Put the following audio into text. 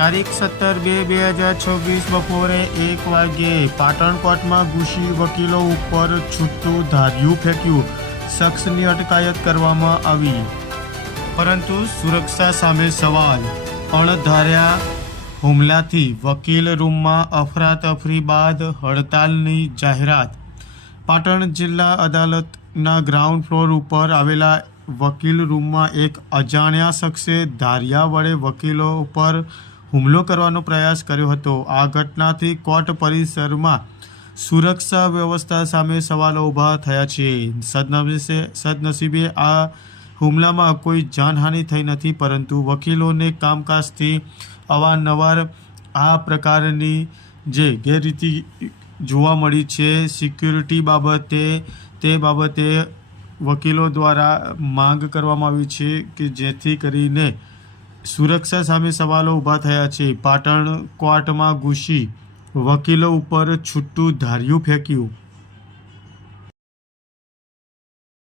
તારીખ 17/2/2026 બપોરે 1 વાગ્યે પાટણ કોર્ટમાં ઘૂસી વકીલો ઉપર છૂટું ધાર્યું ફેંક્યું. શખ્સની અટકાયત કરવામાં આવી, પરંતુ સુરક્ષા સામે સવાલ. અણધાર્યા હુમલાથી વકીલ રૂમમાં અફરાતફરી બાદ હડતાલની જાહેરાત. પાટણ જિલ્લા અદાલતના ગ્રાઉન્ડ ફ્લોર ઉપર આવેલા વકીલ રૂમમાં એક અજાણ્યા શખ્સે ધારિયા વડે વકીલો ઉપર હુમલો કરવાનો પ્રયાસ કર્યો હતો. આ ઘટનાથી કોર્ટ પરિસરમાં સુરક્ષા વ્યવસ્થા સામે સવાલો ઊભા થયા છે. સદનસીબે આ હુમલામાં કોઈ જાનહાનિ થઈ નથી, પરંતુ વકીલોને કામકાજથી અવારનવાર આ પ્રકારની જે ગેરરીતિ જોવા મળી છે સિક્યુરિટી બાબતે, તે બાબતે વકીલો દ્વારા માંગ કરવામાં આવી છે કે જેથી કરીને સુરક્ષા સામે સવાલો ઊભા થયા છે. પાટણ કોર્ટમાં ઘૂસી વકીલો ઉપર છૂટું ધાર્યું ફેંક્યું.